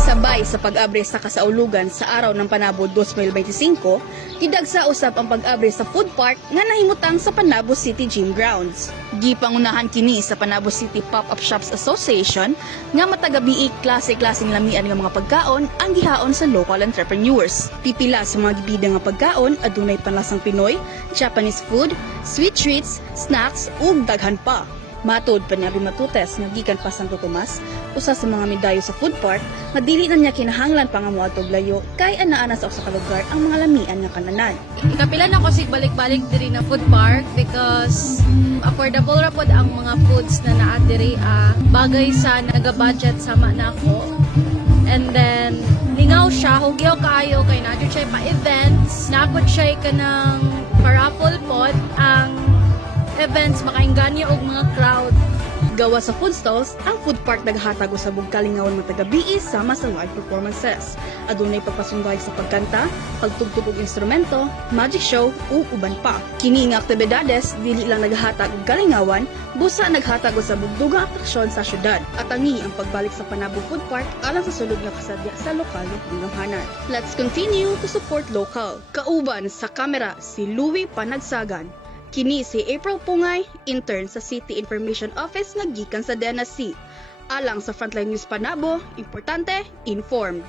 Sabay sa pag-abre sa kasaulugan sa araw ng Panabo 2025, tidagsa usab ang pag-abre sa food park nga nahimutang sa Panabo City Gym Grounds. Gipangunahan kini sa Panabo City Pop-Up Shops Association nga matagabii klase-klaseng lamian nga mga pagkaon ang gihaon sa local entrepreneurs. Pipila sa mga gibida nga pagkaon adunay panlasang Pinoy, Japanese food, sweet treats, snacks ug daghan pa. Matod pa niya Matutes nga gikan pa Santo Tomas, usa sa mga medayo sa food park, nga dili na niya kinahanglan pa nga moadtog layo kay ana-ana sa usa ka lugar ang mga lamian nga kananan. Ikapila na ko sig balik-balik diri na food park because affordable ra pod ang mga foods na naa diri, bagay sa naga-budget sama na ako. And then lingaw siya, hugyaw kaayo kay na siya pa events, napod siya kanang paraffle pod ang events makainganyo og mga crowd. Gawa sa food stalls, ang food park naghatag sa bugkalingawan matagabii sama sa live performances. Adunay pagpasunggay sa pagkanta, pagtugtog og instrumento, magic show ug uban pa. Kini nga aktibidades dili lang naghatag og kalingawan, busa naghatag sa bugdugang atraksyon sa syudad. At tangi ang pagbalik sa Panabo Food Park alang sa sulod nga kasadya sa lokal nga pinunghanan. Let's continue to support local. Kauban sa kamera si Louie Panagsagan. Kini si April Pungay, intern sa City Information Office nga gikan sa DNC. Alang sa Frontline News Panabo, importante, informed.